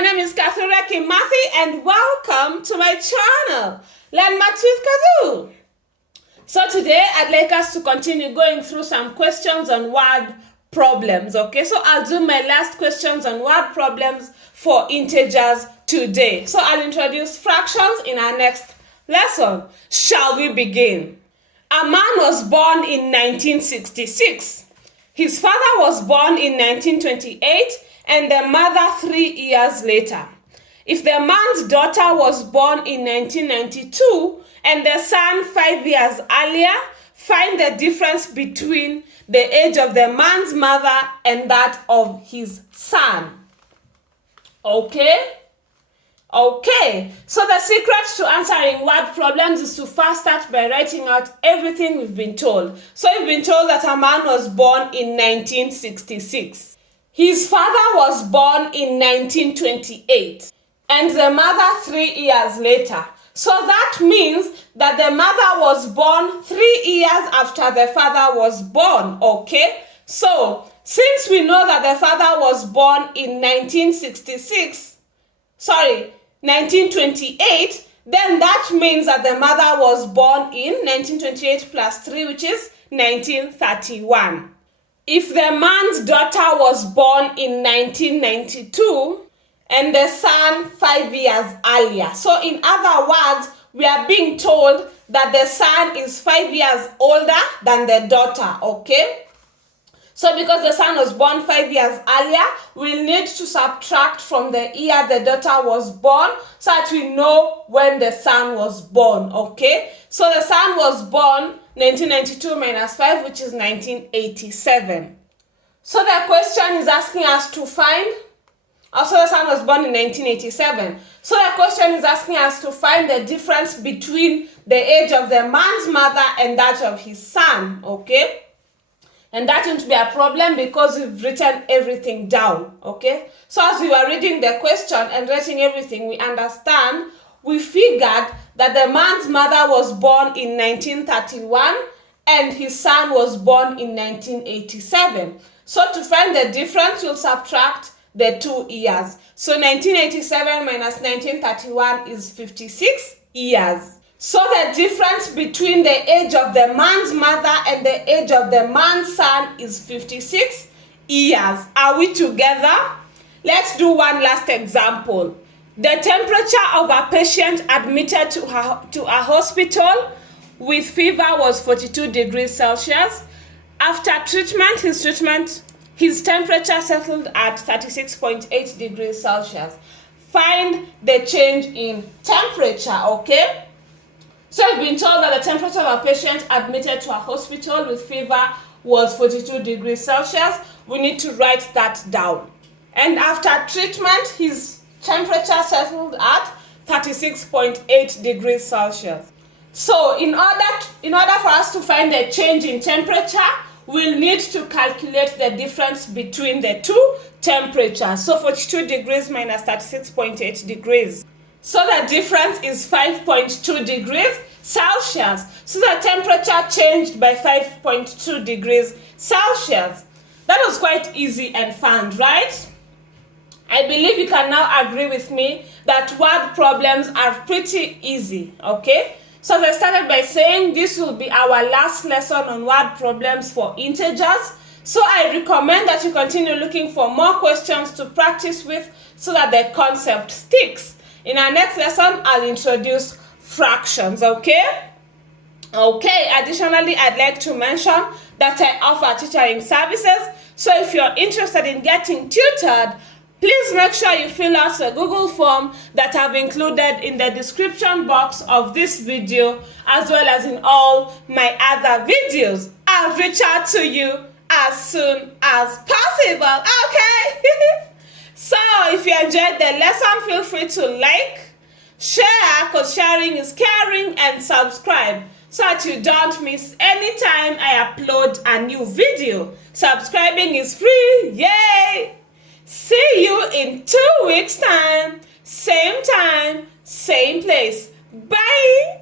my name is Kathryn Kimathi and welcome to my channel, Learn Maths with Kathu. So today I'd like us to continue going through some questions on word problems, okay? So I'll do my last questions on word problems for integers today. So I'll introduce fractions in our next lesson. Shall we begin? A man was born in 1966. His father was born in 1928 and the mother 3 years later. If the man's daughter was born in 1992 and the son 5 years earlier, find the difference between the age of the man's mother and that of his son. Okay? Okay, so the secret to answering word problems is to first start by writing out everything we've been told. So we've been told that a man was born in 1966. His father was born in 1928 and the mother 3 years later. So that means that the mother was born 3 years after the father was born, okay? So since we know that the father was born in 1928, then that means that the mother was born in 1928 plus 3, which is 1931. If the man's daughter was born in 1992 and the son 5 years earlier. So in other words, we are being told that the son is 5 years older than the daughter, okay? So because the son was born 5 years earlier, we'll need to subtract from the year the daughter was born so that we know when the son was born, okay? So the son was born 1992 minus 5, which is 1987. So the question is asking us to find, also the son was born in 1987. So the question is asking us to find the difference between the age of the man's mother and that of his son, okay? And that won't be a problem because we've written everything down, okay? So as we were reading the question and writing everything, we figured that the man's mother was born in 1931 and his son was born in 1987. So to find the difference, we'll subtract the 2 years. So 1987 minus 1931 is 56 years. So the difference between the age of the man's mother and the age of the man's son is 56 years. Are we together? Let's do one last example. The temperature of a patient admitted to a hospital with fever was 42 degrees Celsius. After treatment, his temperature settled at 36.8 degrees Celsius. Find the change in temperature, okay? So we've been told that the temperature of a patient admitted to a hospital with fever was 42 degrees Celsius. We need to write that down. And after treatment, his temperature settled at 36.8 degrees Celsius. So in order for us to find the change in temperature, we'll need to calculate the difference between the two temperatures. So 42 degrees minus 36.8 degrees. So the difference is 5.2 degrees Celsius. So the temperature changed by 5.2 degrees Celsius. That was quite easy and fun, right? I believe you can now agree with me that word problems are pretty easy, okay? So as I started by saying, this will be our last lesson on word problems for integers. So I recommend that you continue looking for more questions to practice with so that the concept sticks. In our next lesson, I'll introduce fractions, okay? Okay, additionally, I'd like to mention that I offer tutoring services. So if you're interested in getting tutored, please make sure you fill out the Google form that I've included in the description box of this video, as well as in all my other videos. I'll reach out to you as soon as possible, okay? So if you enjoyed the lesson, feel free to like, share, because sharing is caring, and subscribe so that you don't miss any time I upload a new video. Subscribing is free, yay! See you in 2 weeks' time, same place. Bye!